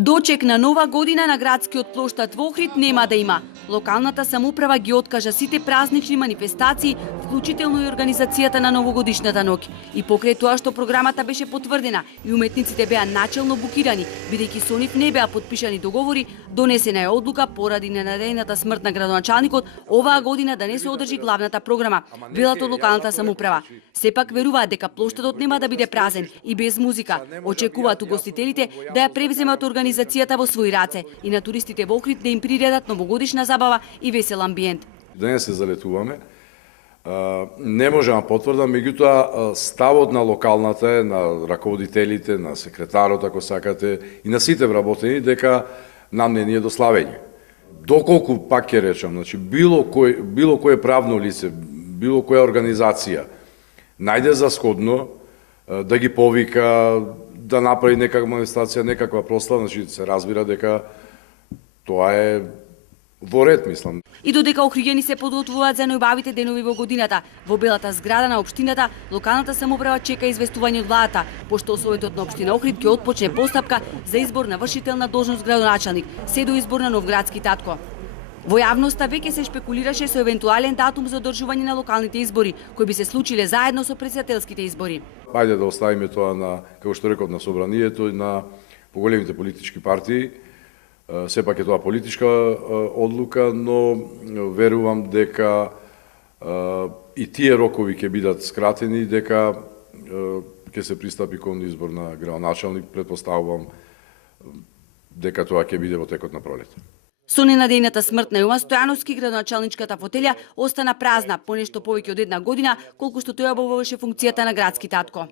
Дочек на нова година на градскиот плоштад во Охрид нема да има. Локалната самоуправа ги откажа сите празнични манифестации, вклучително и организацијата на новогодишната ноќ. И покрај тоа што програмата беше потврдена и уметниците беа начелно букирани, бидејќи со нив не беа потпишани договори, донесена е одлука поради ненадејната смрт на градоначалникот оваа година да не се одржи главната програма, велат од локалната самоуправа. Сепак веруваат дека плоштадот нема да биде празен и без музика. Очекуваат угостителите да ја превземат организацијата во своји раце и на туристите во Охрид да им приредат новогодишна забава и весел амбиент. Денес се залетуваме. Не можам да потврдам, меѓутоа ставот на локалната е, на раководителите, на секретарот, ако сакате, и на сите вработени, дека нам не ни е до славење. Доколку, пак ќе речам, значи, било кое правно лице, било која организација, најде за сходно да ги повика, да направи некаква манифестација, некаква прослава, значи се разбира дека тоа е во ред, мислам. И додека охриѓани се подготвуваат за најубавите денови во годината, во белата зграда на општината, локалната самоуправа чека известување од владата, пошто Советот на општина Охрид ќе отпочне постапка за избор на вршител на должност градоначалник, се до избор на нов градски татко. Во јавноста веќе се шпекулираше со евентуален датум за одржување на локалните избори, кои би се случиле заедно со претседателските избори. Ајде да оставиме тоа на, како што реков, на собранието и на поголемите политички партии. Сепак е тоа политичка одлука, но верувам дека и тие рокови ќе бидат скратени, дека ќе се пристапи кон избор на градоначалник, претпоставувам дека тоа ќе биде во текот на пролет. Со ненадејната смрт на Јован Стојановски, градоначалничката фотелја остана празна по нешто повеќе од една година, колку што тој обавуваше функцијата на градски татко.